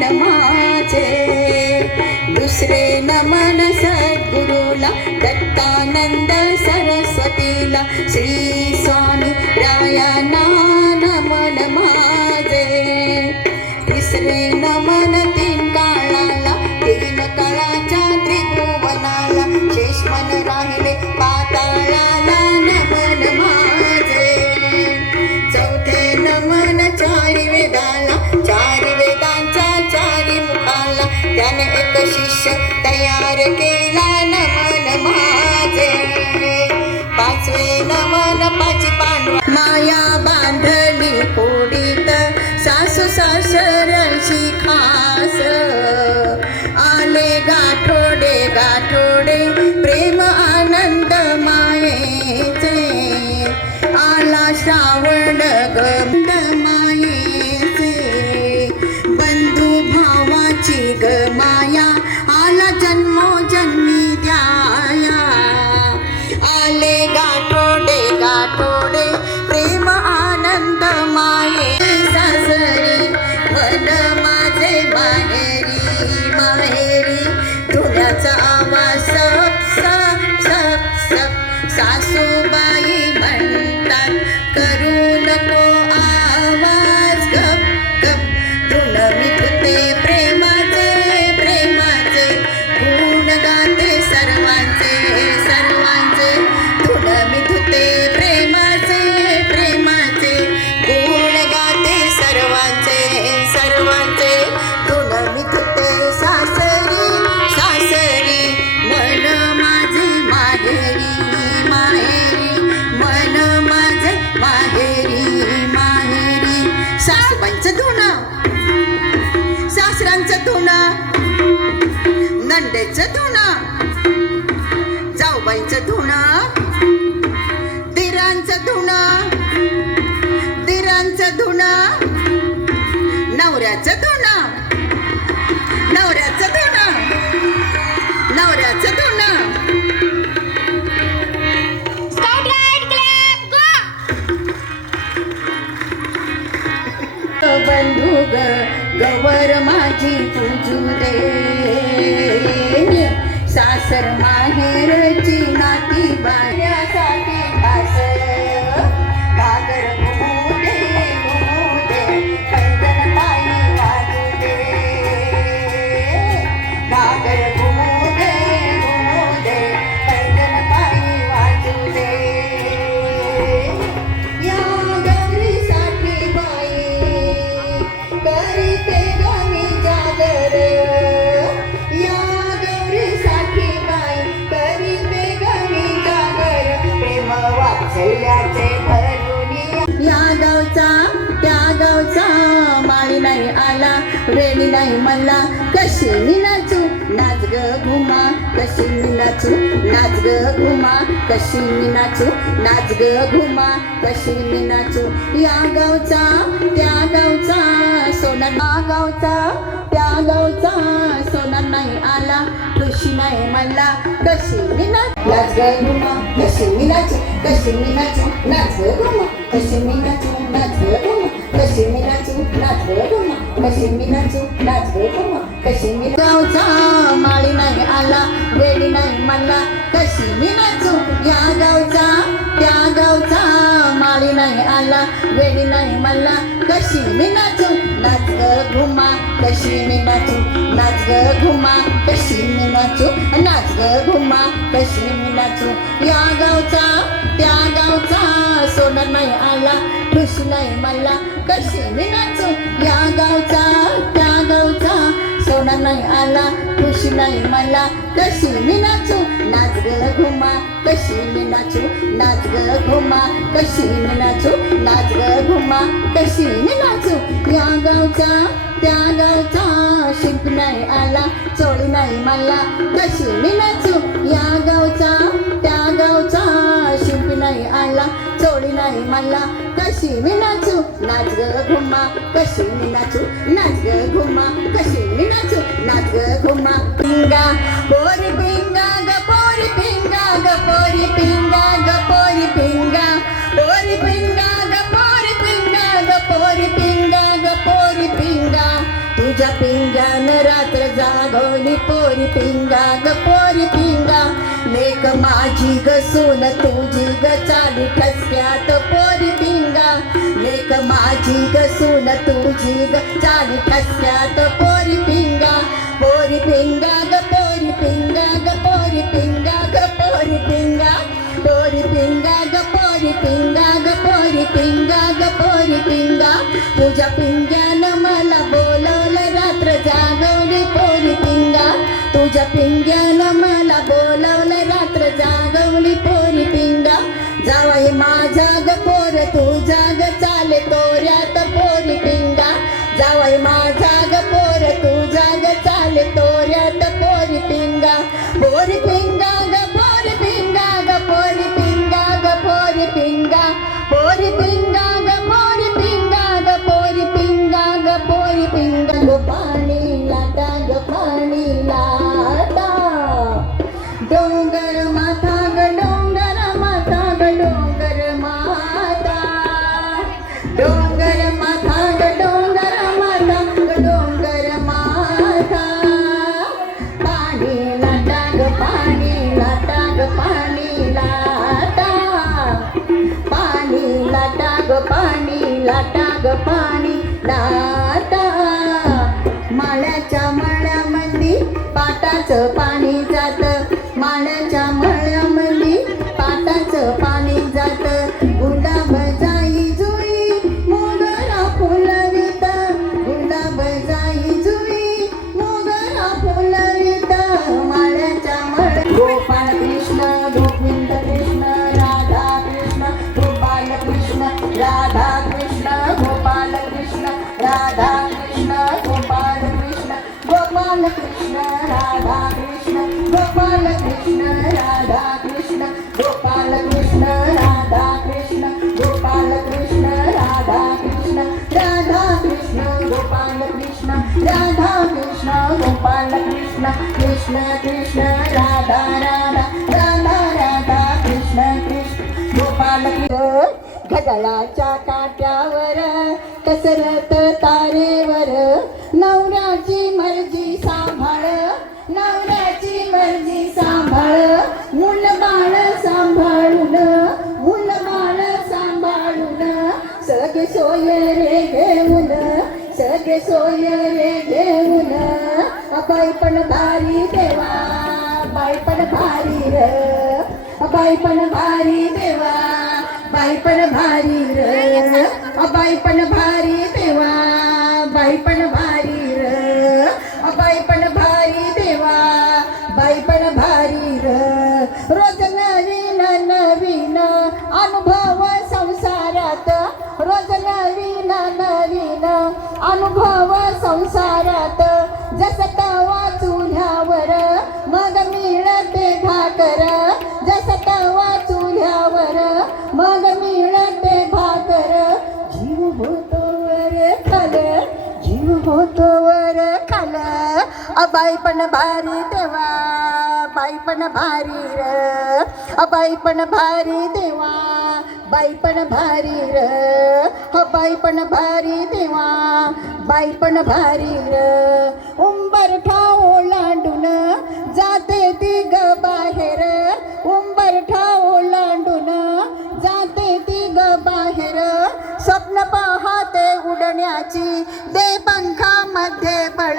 नमन माझे. दुसरे नमन सद्गुरूला दत्तानंद सरस्वतीला श्री स्वामी रायांना नमन माझे. तिसरे नमन तीन काळाला तीन काळाच्या त्रिभुवनाला शेष मन राहिले पाताळाला नमन माझे. चौथे नमन चारी वेदाला चारी वेदांच्या चारी मुखाला त्याने एक शिष्य तयार केला नमन माझे. पाचवे नमन पाची पांडवा माया बांधली कोडीत सासू सासऱ्यांशी खास. आले गाठोडे गाठोडे प्रेम आनंद मायेचे. आला श्रावण गंध मायेचे बंधू भावाची ग माया. आला जन्मोजन्मी द्याया. आले गाठोडे गाठोडे प्रेम आनंद माये. सासरी मन माझे माहेरी माहेरी धुण्याचा आवाज सप सप सप सप. सासूबाई म्हणतात करू नको आवाज गप गप. धुन मी धुते प्रेमाचे प्रेमाचे गुण गाते सर्वांचे सर्वांचे. धुन मी धुते प्रेमाचे प्रेमाचे गुण गाते सर्वांचे सर्वांचे. धुन मी धुते सासरी सासरी मन माझे माहेरी माहेरी मन माझे माहेरी माहेरी. सासूबाईंचं धुणं सासऱ्यांचं धुणं नंदेचं धुणं जाऊबाईंचं धुणं दिरांचं धुणं दिरांचं धुणं नवऱ्याचं धुणं नवऱ्याचं धुणं नवऱ्याचं धुणं. बंधू ग गवर माझी पूजू दे. सासर माहेरची नाती बाण्यासाठी कासर. घागर घुमू दे पैदल पायी वाजू दे. घागर घुमू दे पैदल पायी वाजू दे. या गौरीसाठी बाई करीते गमी जागर. या गौरीसाठी बाई करीते गमी जागर. प्रेम वात्सल्याचे भरून या गावचा त्या गावचा माळी नाही आला वेणी नाही मला. कशी मी नाचू नाच ग घुमा कशी मी नाचू नाच ग घुमा कशी मी नाचू नाच ग घुमा कशी मी नाचू. या गावचा त्या गावचा सोना गावचा त्या गावचा सोना नाही आला खुशी नाही मला. कशी मी नाच ग घुमा कशी मी नाचू कशी मी नाचू नाच ग घुमा कशी मी नाचू नाच ग घुमा कशी मी नाचू नाच ग घुमा कशी मी नाचू नाच ग घुमा कशी मी. गावचा माळी नाही आला वेळी नाही मला. कशी मी नाचू या गावचा त्या गावचा माळी नाही आला वेळी नाही मला. कशी मी नाचू नाच ग घुमा कशी मी नाचू नाच ग घुमा कशी मी नाचू नाच ग घुमा कशी मी नाचू. या गावचा त्या गावचा सोना नाही आला खुशी नाही मला. कशी मी नाचू या गावचा त्या गावचा सोना नाही आला खुशी नाही मला. कशी मी नाचू नाच ग घुमा कशी मी नाचू नाच ग घुमा कशी मी नाचू नाच ग घुमा कशी मी नाचू. या गावचा त्या गावचा शिंप नाही आला चोळी नाही मला. कशी मी नाचू या गावचा त्या गावचा शिंप नाही आला चोळी नाही मला. कशी मी नाचू नाच ग घुमा कशी मी नाचू नाच ग घुमा कशी मी नाचू नाच ग घुमा. पिंगा पोरी पिंगा ग पोरी पिंगा ग पोरी पिंगा ग पोरी पिंगा पोरी पिंगा ग पोरी पिंगा ग पोरी पिंगा ग पोरी पिंगा. तुझ्या पिंग्यान रात्र जागवली पोरी पिंगा ग पोरी पिंगा लेक माझी ग सोन तुझी ग चाली ठसक्यात पोरी पिंगा लेक माझी ग सोन तुझी ग चाली ठसक्यात पोरी पिंगा ग पोरी पिंगा ग पोरी पिंगा ग पोरी पिंगा पोरी पिंगा ग पोरी पिंगा ग पोरी पिंगा ग पोरी पिंगा तुझ्या पिंग्यानं मला बोलवलं रात्र जागवली पोरी पिंगा तुझ्या पिंग्यानं मला बोलवलं रात्र जागवली पोरी पिंगा जावई माझा ग पोर तुझा ग चाले तोऱ्यात पोरी पिंगा जावई माझा ग पोर तुझा ग चाले तोऱ्यात पोरी पिंगा ग पोरी पिंगा ग पोरी पिंगा ग पोरी पिंगा पोरी पिंगा ग पोरी पिंगा ग पोरी पिंगा ग पोरी पिंगा ग पाणी लाटा ग पाणी लाटा डोंगर माथा ग डोंगर माथा ग डोंगर माथा डोंगर माथा ग डोंगर माथा ग डोंगर माथा पाणी लाटा ग पाणी लाटा ग पाणी लाटा पाणी लाटा ग पाणी लाटा ग पाणी लाटा माळ्याच्या मळ्यामध्ये पाटाचं पाणी जात माळ्याच्या मळ्यामध्ये पाटाचं पाणी जात गुलाब जाई जुई मोगरा फुलवित गुलाब जाई जुई मोगरा फुलवित माळ्याच्या मळ गोपाळ कृष्ण गोविंद कृष्ण राधा कृष्ण गोपाल कृष्ण राधा कृष्ण गोपाल कृष्ण राधा कृष्ण गोपाल कृष्ण गोपाल कृष्ण राधा कृष्ण गोपाल कृष्ण राधा कृष्ण गोपाल कृष्ण राधा कृष्ण गोपाल कृष्ण राधा कृष्ण राधा कृष्ण गोपाल कृष्ण राधा कृष्ण गोपाल कृष्ण कृष्ण कृष्ण राधा राधा राधा राधा कृष्ण कृष्ण गोपाल घड्याळाच्या काट्यावर कसरत तारेवर नवऱ्याची मर्जी सांभाळ नवऱ्याची मर्जी सांभाळ मुल बाळ सांभाळून मुल बाळ सांभाळून सगळे सोय रे घेऊन सगळे सोय रे घेऊन बाई पण भारी देवा बाई पण भारी र बाई पण भारी देवा बाई पण भारी र बाई पण भारी देवा बाई पण भारी र बाई पण भारी देवा बाई पण भारी र रोज नवीन नवीन अनुभव संसारात रोज नवीन नवीन अनुभव संसारात जस तवा चुल्यावर मग मिळते भाकर जस तवा चुल्यावर मग मिळते भाकर जीव होतो वर खाल जीव होतो वर खाल बाई पण भारी देवा बाई पण भारी र बाई पण भारी देवा बाई पण भारी र बाई पण भारी देवा बाई पण भारी र उंबरठा ओलांडून जाते ती ग बाहेर उंबरठा ओलांडून जाते ती ग बाहेर स्वप्न पाहते उडण्याची दे पंखामध्ये बळ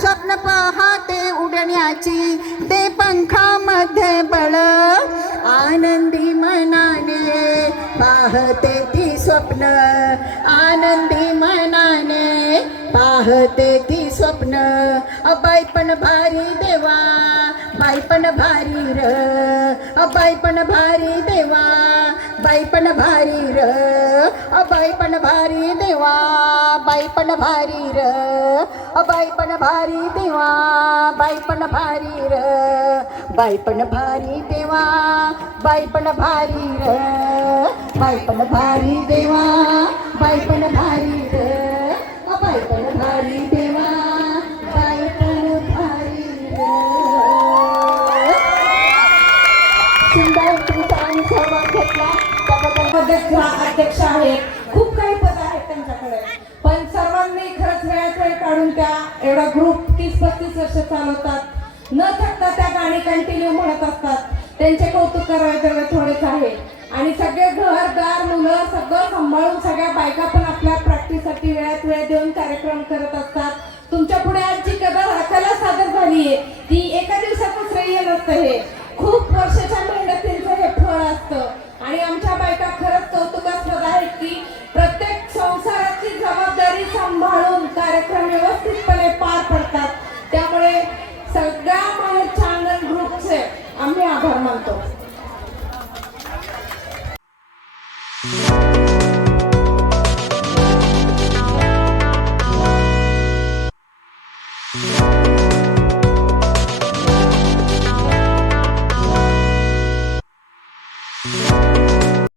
स्वप्न पाहते उडण्याची दे पंखामध्ये बळ आनंदी मनाने पाहते ती स्वप्न आनंदी मनाने पाहते ती स्वप्न बाई पण भारी देवा बाई पण भारी र बाई पण भारी देवा बाई पण भारी र बाई पण भारी देवा बाई पण भारी र बाई पण भारी देवा बाई पण भारी र बाई पण भारी देवा बाई पण भारी र बाई पण भारी देवा बाई पण भारी र बाई पण भारी देवा बाई पण भारी र सुंदर तुमचा आणि सहभाग घेतला त्याबद्दल अध्यक्ष आहेत खूप काही पद आहेत त्यांच्याकडे पण सर्वांनी खरंच वेळात वेळ काढून त्या एवढा ग्रुप 30-35 वर्ष चालवतात. न थकता त्या गाणी कंटिन्यू म्हणत असतात. त्यांचे कौतुक करावे तेवढे थोडेच आहे. आणि सगळे घरदार मुलं सगळं सांभाळून सगळ्या बायका पण आपल्या प्रॅक्टिससाठी वेळात वेळ देऊन कार्यक्रम करत असतात. तुमच्या पुढे आज जी कला सादर झाली आहे ती एका दिवसातच श्रेय नसतं. हे खूप वर्षाच्या